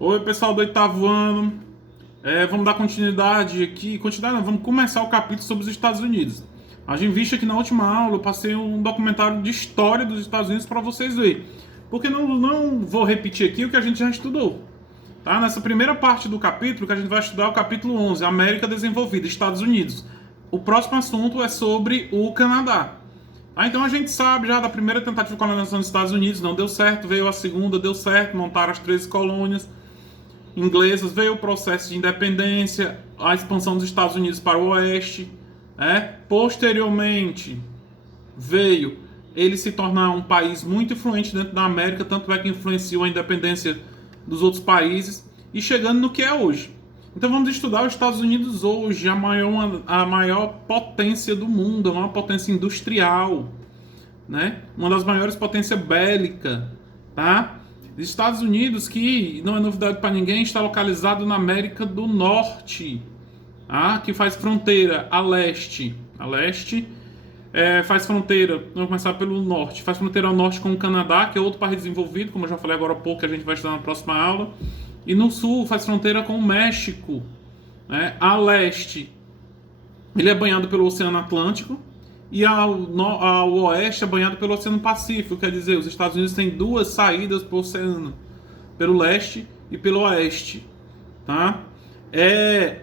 Oi, pessoal do oitavo ano. Vamos dar continuidade aqui. Continuidade não, vamos começar o capítulo sobre os Estados Unidos. A gente visto que na última aula eu passei um documentário de história dos Estados Unidos para vocês verem. Porque não vou repetir aqui o que a gente já estudou. Tá? Nessa primeira parte do capítulo, que a gente vai estudar é o capítulo 11, América Desenvolvida, Estados Unidos. O próximo assunto é sobre o Canadá. Então a gente sabe já da primeira tentativa de colonização dos Estados Unidos, não deu certo, veio a segunda, deu certo, montaram as 13 colônias inglesas, veio o processo de independência, a expansão dos Estados Unidos para o oeste. Posteriormente, veio ele se tornar um país muito influente dentro da América, tanto é que influenciou a independência dos outros países, e chegando no que é hoje. Então vamos estudar os Estados Unidos hoje, a maior potência do mundo, a maior potência industrial, né? Uma das maiores potências bélicas, tá? Os Estados Unidos, que não é novidade para ninguém, está localizado na América do Norte, tá? Que faz fronteira a leste. Faz fronteira, vamos começar pelo norte, faz fronteira ao norte com o Canadá, que é outro país desenvolvido, como eu já falei agora há pouco, que a gente vai estudar na próxima aula. E no sul faz fronteira com o México, né? A leste ele é banhado pelo Oceano Atlântico, e ao oeste é banhado pelo Oceano Pacífico. Quer dizer, os Estados Unidos têm duas saídas para o oceano, pelo leste e pelo oeste, tá? É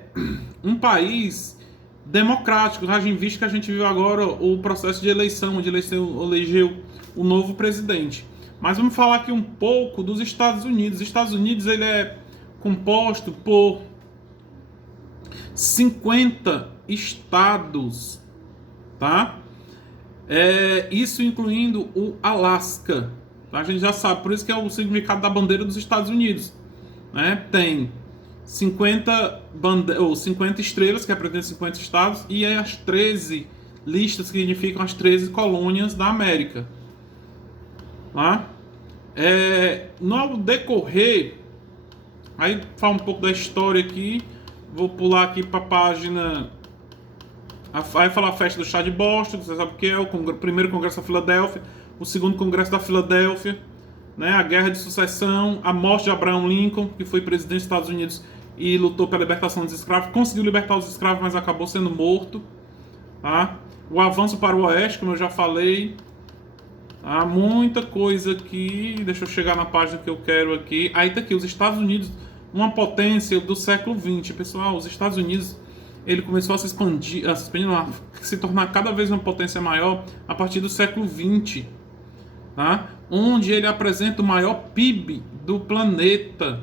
um país democrático, já em vista que a gente viu agora o processo de eleição, onde elegeu o novo presidente. Mas vamos falar aqui um pouco dos Estados Unidos. Os Estados Unidos ele é composto por 50 estados, tá? Isso incluindo o Alasca. A gente já sabe, por isso que é o significado da bandeira dos Estados Unidos, né? Tem 50 estrelas, que representam 50 estados, e as 13 listas, que significam as 13 colônias da América. Tá? No decorrer, aí fala um pouco da história aqui, vou pular aqui para a página. Vai falar a festa do chá de Boston, você sabe o que é, o primeiro congresso da Filadélfia, o segundo congresso da Filadélfia, né, a guerra de sucessão, a morte de Abraham Lincoln, que foi presidente dos Estados Unidos e lutou pela libertação dos escravos, conseguiu libertar os escravos, mas acabou sendo morto, tá? O avanço para o oeste, como eu já falei. Há muita coisa aqui. Deixa eu chegar na página que eu quero aqui. Aí tá aqui, os Estados Unidos, uma potência do século XX. Pessoal, os Estados Unidos, ele começou a se expandir, a se tornar cada vez uma potência maior a partir do século XX, tá? Onde ele apresenta o maior PIB do planeta,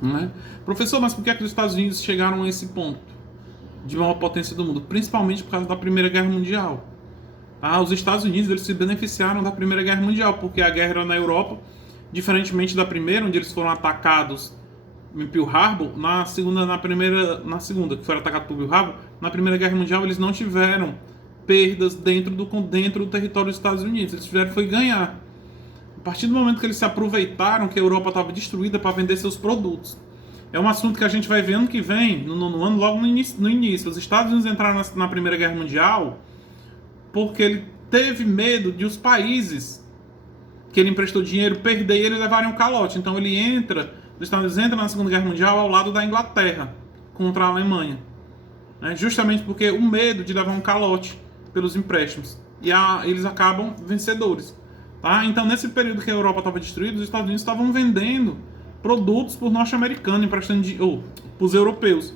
né? Professor, mas por que é que os Estados Unidos chegaram a esse ponto de maior potência do mundo? Principalmente por causa da Primeira Guerra Mundial. Os Estados Unidos eles se beneficiaram da Primeira Guerra Mundial, porque a guerra era na Europa, diferentemente da primeira, onde eles foram atacados em Pearl Harbor. Na segunda, que foram atacados por Pearl Harbor, na Primeira Guerra Mundial eles não tiveram perdas dentro do território dos Estados Unidos. Eles tiveram foi ganhar. A partir do momento que eles se aproveitaram que a Europa estava destruída para vender seus produtos. É um assunto que a gente vai ver ano que vem, no ano logo no início. Os Estados Unidos entraram na Primeira Guerra Mundial porque ele teve medo de os países que ele emprestou dinheiro perder e ele levarem um calote. Então os Estados Unidos entram na Segunda Guerra Mundial ao lado da Inglaterra contra a Alemanha, né? Justamente porque o medo de levar um calote pelos empréstimos. E eles acabam vencedores, tá? Então nesse período que a Europa estava destruída, os Estados Unidos estavam vendendo produtos por norte-americano, emprestando para os europeus,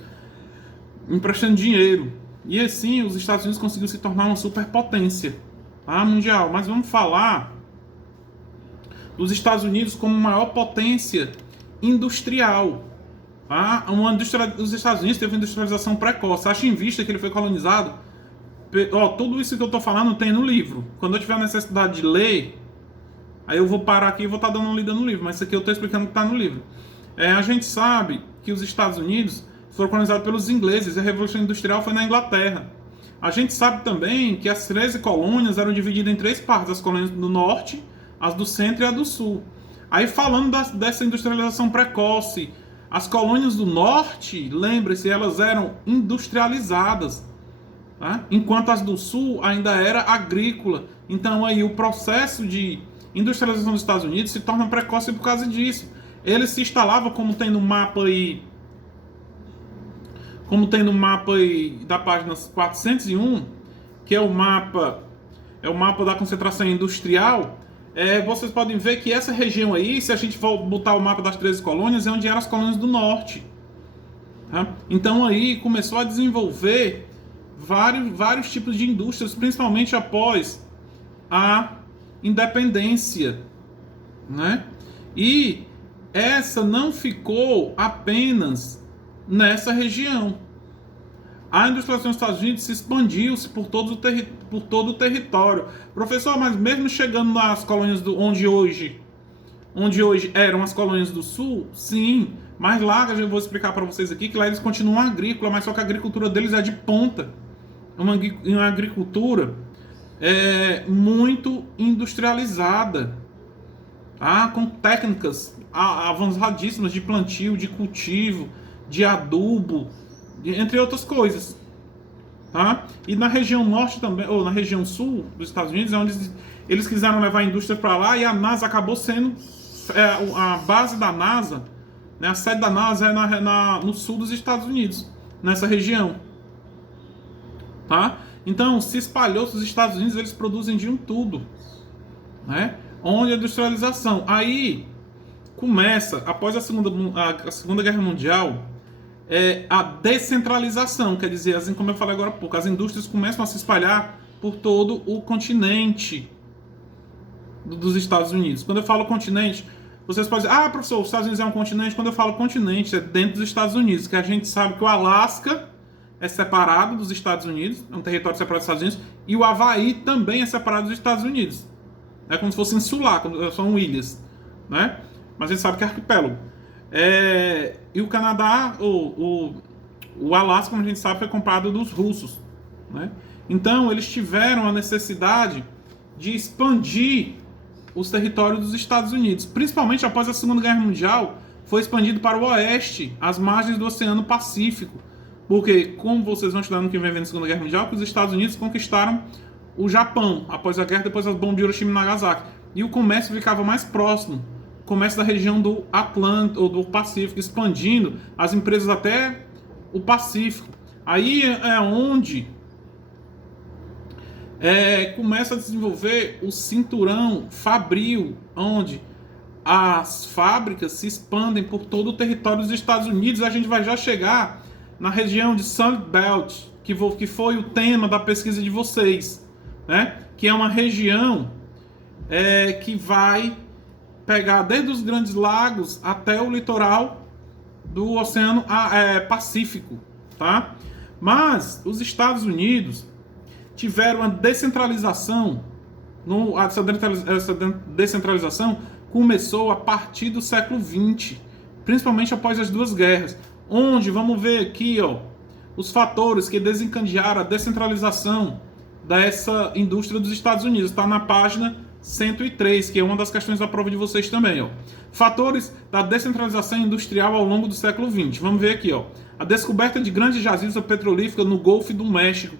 emprestando dinheiro. E assim os Estados Unidos conseguiram se tornar uma superpotência, tá, mundial. Mas vamos falar dos Estados Unidos como maior potência industrial. Tá? Os Estados Unidos teve uma industrialização precoce. Acho em vista que ele foi colonizado. Tudo isso que eu estou falando tem no livro. Quando eu tiver necessidade de ler, aí eu vou parar aqui e vou estar dando uma lida no livro. Mas isso aqui eu estou explicando que está no livro. A gente sabe que os Estados Unidos foram colonizados pelos ingleses e a Revolução Industrial foi na Inglaterra. A gente sabe também que as 13 colônias eram divididas em 3 partes, as colônias do norte, as do centro e a do sul. Aí falando dessa industrialização precoce, as colônias do norte, lembre-se, elas eram industrializadas, tá? Enquanto as do sul ainda era agrícola. Então aí o processo de industrialização dos Estados Unidos se torna precoce por causa disso. Ele se instalava, como tem no mapa aí, da página 401, que é o mapa da concentração industrial. Vocês podem ver que essa região aí, se a gente for botar o mapa das 13 colônias, é onde eram as colônias do norte. Tá? Então aí começou a desenvolver vários tipos de indústrias, principalmente após a independência, né? E essa não ficou apenas nessa região. A industrialização dos Estados Unidos se expandiu-se por todo o território. Professor, mas mesmo chegando nas colônias onde hoje eram as colônias do sul, sim, mas lá, eu vou explicar para vocês aqui, que lá eles continuam agrícola, mas só que a agricultura deles é de ponta. É uma agricultura muito industrializada, tá? Com técnicas avançadíssimas de plantio, de cultivo, de adubo, entre outras coisas, tá? E na região norte também, ou na região sul dos Estados Unidos, é onde eles quiseram levar a indústria para lá, e a NASA acabou sendo a base da NASA, né? A sede da NASA é no sul dos Estados Unidos, nessa região, tá? Então se espalhou os Estados Unidos, eles produzem de um tudo, né? Onde a industrialização aí começa após a Segunda Guerra Mundial. A descentralização, quer dizer, assim como eu falei agora há pouco, as indústrias começam a se espalhar por todo o continente dos Estados Unidos. Quando eu falo continente, vocês podem dizer, professor, os Estados Unidos é um continente. Quando eu falo continente, é dentro dos Estados Unidos, que a gente sabe que o Alasca é separado dos Estados Unidos, é um território separado dos Estados Unidos, e o Havaí também é separado dos Estados Unidos. É como se fosse insular, são ilhas, né? Mas a gente sabe que é arquipélago. E o Canadá, o Alasca, como a gente sabe, foi comprado dos russos, né? Então eles tiveram a necessidade de expandir os territórios dos Estados Unidos, principalmente após a Segunda Guerra Mundial. Foi expandido para o oeste, às margens do Oceano Pacífico, porque, como vocês vão estudar no que vem vendo a Segunda Guerra Mundial, que os Estados Unidos conquistaram o Japão após a guerra, depois das bombas de Hiroshima e Nagasaki, e o comércio ficava mais próximo. Comércio da região do Atlântico ou do Pacífico, expandindo as empresas até o Pacífico. Aí é onde começa a desenvolver o cinturão fabril, onde as fábricas se expandem por todo o território dos Estados Unidos. A gente vai já chegar na região de Sun Belt, que foi o tema da pesquisa de vocês, né? Que é uma região que vai pegar desde os Grandes Lagos até o litoral do Oceano Pacífico, tá? Mas os Estados Unidos tiveram uma descentralização. Essa descentralização começou a partir do século XX, principalmente após as duas guerras, onde, vamos ver aqui, os fatores que desencadearam a descentralização dessa indústria dos Estados Unidos. Está na página 103, que é uma das questões da prova de vocês também. Fatores da descentralização industrial ao longo do século XX. Vamos ver aqui. A descoberta de grandes jazidas petrolíferas no Golfo do México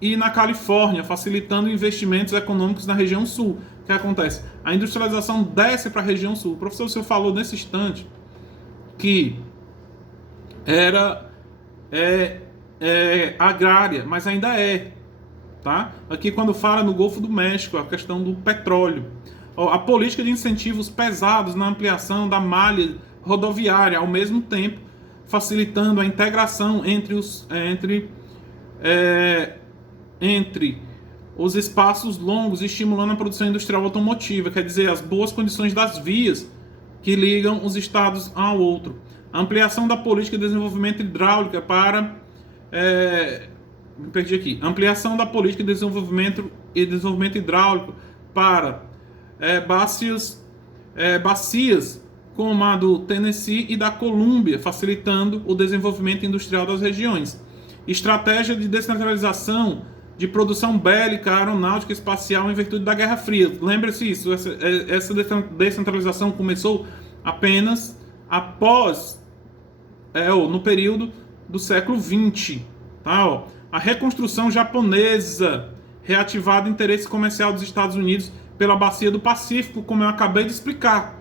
e na Califórnia, facilitando investimentos econômicos na região sul. O que acontece? A industrialização desce para a região sul. O professor, o senhor falou nesse instante que era agrária, mas ainda é. Tá? Aqui quando fala no Golfo do México, a questão do petróleo. A política de incentivos pesados na ampliação da malha rodoviária, ao mesmo tempo facilitando a integração entre os espaços longos, estimulando a produção industrial automotiva, quer dizer, as boas condições das vias que ligam os estados ao outro. A ampliação da política de desenvolvimento hidráulica para... me perdi aqui. Ampliação da política de desenvolvimento hidráulico para bacias como a do Tennessee e da Colômbia, facilitando o desenvolvimento industrial das regiões. Estratégia de descentralização de produção bélica, aeronáutica e espacial em virtude da Guerra Fria. Lembre-se isso, essa descentralização começou apenas após, no período do século XX. Tá, A reconstrução japonesa, reativado o interesse comercial dos Estados Unidos pela bacia do Pacífico, como eu acabei de explicar.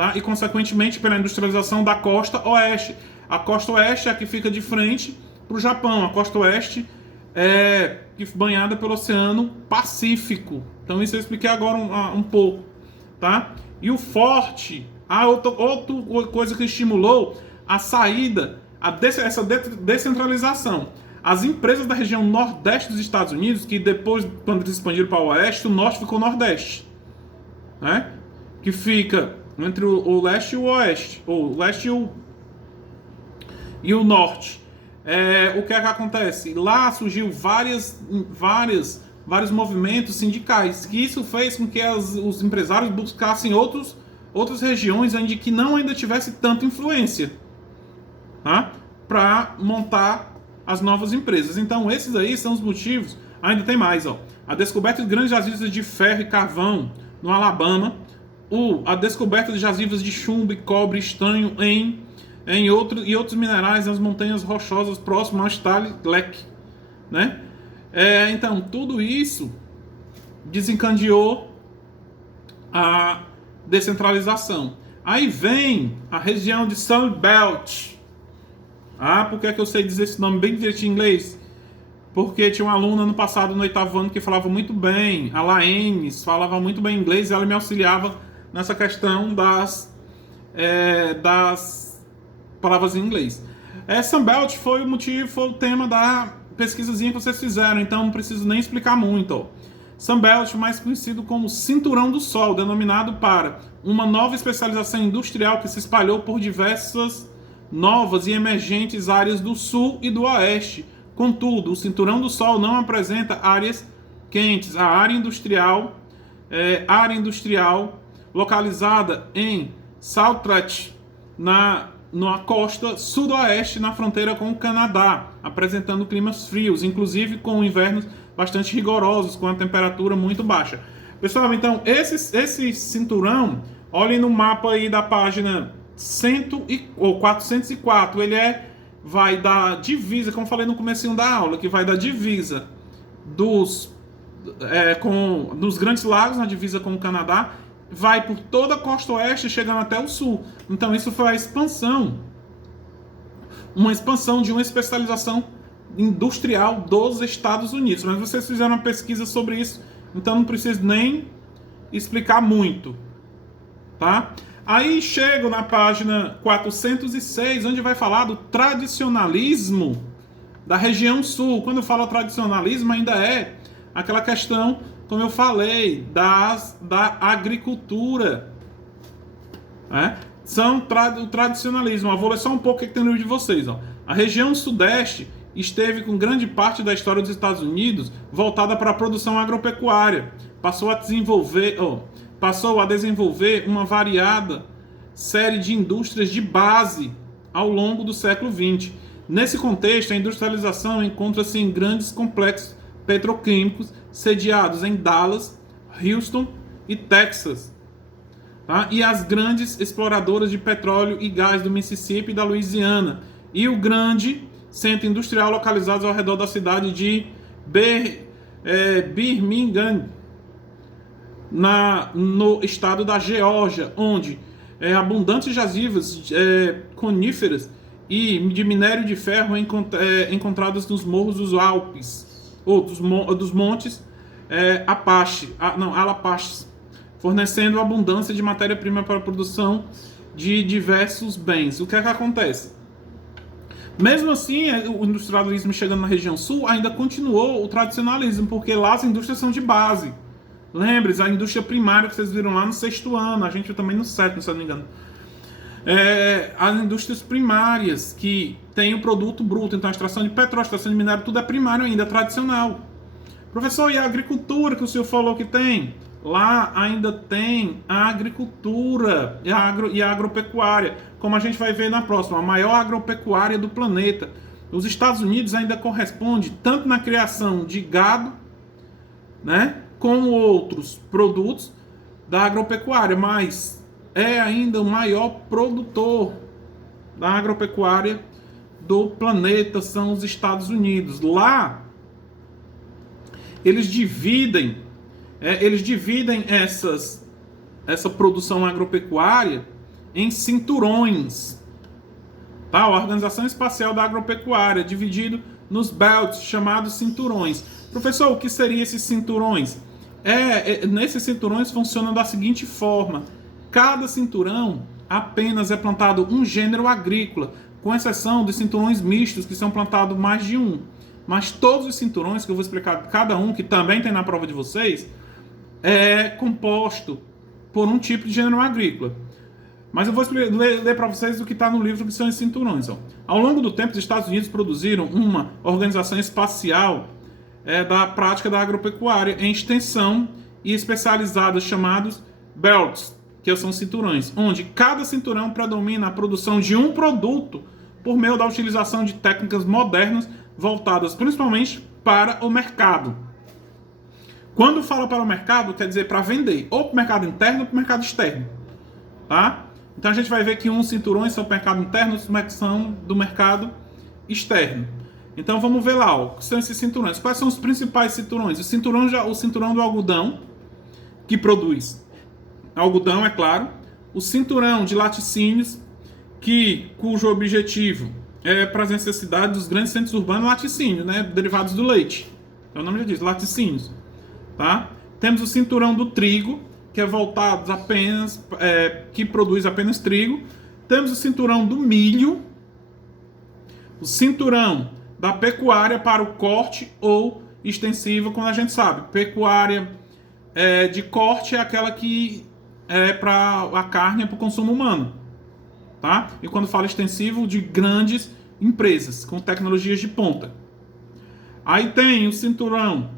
tá? E, consequentemente, pela industrialização da costa oeste. A costa oeste é a que fica de frente para o Japão. A costa oeste é banhada pelo Oceano Pacífico. Então, isso eu expliquei agora um pouco, tá? E o forte, outra coisa que estimulou a saída, essa descentralização. As empresas da região nordeste dos Estados Unidos, que depois, quando eles expandiram para o oeste, o norte ficou nordeste, né? Que fica entre o leste e o oeste, ou o leste e o norte. O que é que acontece? Lá surgiu vários movimentos sindicais, que isso fez com que os empresários buscassem outras regiões onde que não ainda tivesse tanta influência, tá? Para montar as novas empresas. Então, esses aí são os motivos. Ainda tem mais, ó. A descoberta de grandes jazidas de ferro e carvão no Alabama, a descoberta de jazidas de chumbo e cobre estanho e outros minerais nas montanhas rochosas próximas ao Stali Lake, né? Então, tudo isso desencadeou a descentralização. Aí vem a região de Sun Belt. Por que é que eu sei dizer esse nome bem direitinho em inglês? Porque tinha uma aluna no passado, no 8º ano, que falava muito bem, a Laenes, falava muito bem inglês, e ela me auxiliava nessa questão das palavras em inglês. Sunbelt foi o tema da pesquisazinha que vocês fizeram, então não preciso nem explicar muito. Ó. Sunbelt, mais conhecido como Cinturão do Sol, denominado para uma nova especialização industrial que se espalhou por diversas novas e emergentes áreas do sul e do oeste. Contudo, o Cinturão do Sol não apresenta áreas quentes. A área industrial localizada em Southwest, na costa sudoeste, na fronteira com o Canadá, apresentando climas frios, inclusive com invernos bastante rigorosos, com a temperatura muito baixa. Pessoal, então, esse cinturão, olhem no mapa aí da página 404, ele vai da divisa, como falei no comecinho da aula, que vai da divisa dos Grandes Lagos, na divisa com o Canadá, vai por toda a costa oeste, chegando até o sul. Então isso foi uma expansão de uma especialização industrial dos Estados Unidos. Mas vocês fizeram uma pesquisa sobre isso, então não preciso nem explicar muito, tá? Aí chego na página 406, onde vai falar do tradicionalismo da região sul. Quando eu falo tradicionalismo, ainda é aquela questão, como eu falei, da agricultura. O tradicionalismo. Eu vou ler só um pouco o que tem no livro de vocês. Ó. A região sudeste esteve com grande parte da história dos Estados Unidos voltada para a produção agropecuária. Passou a desenvolver uma variada série de indústrias de base ao longo do século XX. Nesse contexto, a industrialização encontra-se em grandes complexos petroquímicos sediados em Dallas, Houston e Texas. Tá? E as grandes exploradoras de petróleo e gás do Mississippi e da Louisiana. E o grande centro industrial localizado ao redor da cidade de Birmingham, no estado da Geórgia, onde abundantes jazidas coníferas e de minério de ferro encontradas nos morros dos Alpes, ou dos montes Alapaches, fornecendo abundância de matéria-prima para a produção de diversos bens. O que é que acontece? Mesmo assim, o industrialismo chegando na região sul, ainda continuou o tradicionalismo, porque lá as indústrias são de base. Lembre-se, a indústria primária que vocês viram lá no 6º ano, a gente também no 7º, se eu não me engano. As indústrias primárias, que tem o produto bruto, então a extração de petróleo, a extração de minério, tudo é primário ainda, é tradicional. Professor, e a agricultura que o senhor falou que tem? Lá ainda tem a agricultura e a agropecuária, como a gente vai ver na próxima, a maior agropecuária do planeta. Os Estados Unidos ainda corresponde tanto na criação de gado, né, como outros produtos da agropecuária, mas é ainda o maior produtor da agropecuária do planeta, são os Estados Unidos. Lá, eles dividem essa produção agropecuária em cinturões. Tá? A Organização Espacial da Agropecuária, dividido nos belts, chamados cinturões. Professor, o que seriam esses cinturões? Nesses cinturões funcionam da seguinte forma. Cada cinturão apenas é plantado um gênero agrícola, com exceção de cinturões mistos, que são plantados mais de um. Mas todos os cinturões, que eu vou explicar cada um, que também tem na prova de vocês, é composto por um tipo de gênero agrícola. Mas eu vou ler para vocês o que está no livro, que são os cinturões. Ó. Ao longo do tempo, os Estados Unidos produziram uma organização espacial da prática da agropecuária em extensão e especializadas, chamados belts, que são cinturões, onde cada cinturão predomina a produção de um produto por meio da utilização de técnicas modernas voltadas principalmente para o mercado. Quando fala para o mercado, quer dizer para vender, ou para o mercado interno ou para o mercado externo. Tá? Então a gente vai ver que uns cinturões são do mercado interno, outros são do mercado externo. Então vamos ver lá, o que são esses cinturões. Quais são os principais cinturões? O cinturão do algodão, que produz algodão, é claro. O cinturão de laticínios, cujo objetivo é para as necessidades dos grandes centros urbanos, laticínios, né, derivados do leite. É o nome já diz, laticínios. Tá? Temos o cinturão do trigo, que é voltado apenas, que produz apenas trigo. Temos o cinturão do milho, o cinturão da pecuária para o corte ou extensiva, quando a gente sabe. Pecuária de corte é aquela que é para a carne, é para o consumo humano. Tá? E quando fala extensivo, de grandes empresas, com tecnologias de ponta. Aí tem o cinturão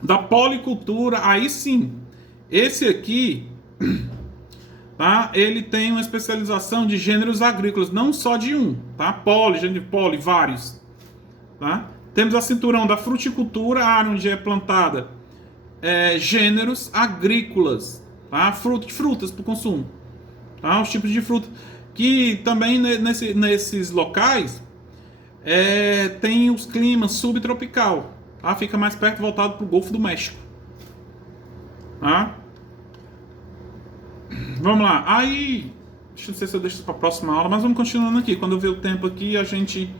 da policultura, aí sim. Esse aqui, tá? Ele tem uma especialização de gêneros agrícolas, não só de um, tá? Gênero de poli, vários. Tá? Temos a cinturão da fruticultura, a área onde é plantada gêneros agrícolas, tá? Frutas para o consumo. Tá? Os tipos de fruta. Que também nesses locais tem os climas subtropical. Tá? Fica mais perto, voltado para o Golfo do México. Tá? Vamos lá. Aí, deixa eu ver se eu deixo isso para a próxima aula, mas vamos continuando aqui. Quando eu ver o tempo aqui, a gente...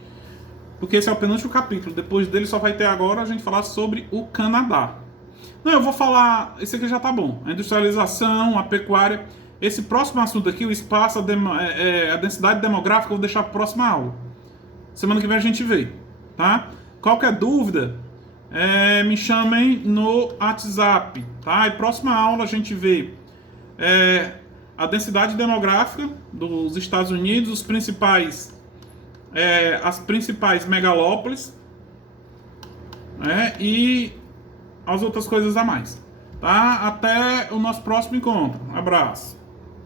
Porque esse é o penúltimo capítulo. Depois dele só vai ter agora a gente falar sobre o Canadá. Não, eu vou falar... Esse aqui já tá bom. A industrialização, a pecuária. Esse próximo assunto aqui, o espaço, a densidade demográfica, eu vou deixar para a próxima aula. Semana que vem a gente vê. Tá? Qualquer dúvida, me chamem no WhatsApp. Tá? E próxima aula a gente vê a densidade demográfica dos Estados Unidos, as principais megalópolis, e as outras coisas a mais. Tá? Até o nosso próximo encontro. Um abraço.